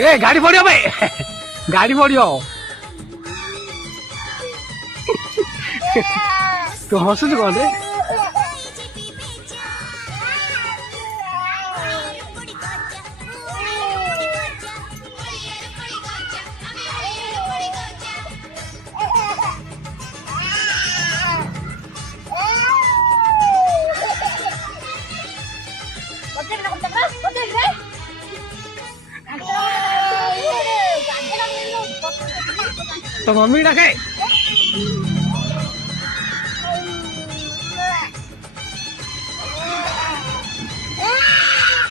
ए गाड़ी पड़ियो भाई गाड़ी पड़ियो तू हसुच कौन रे तो मम्मी डाके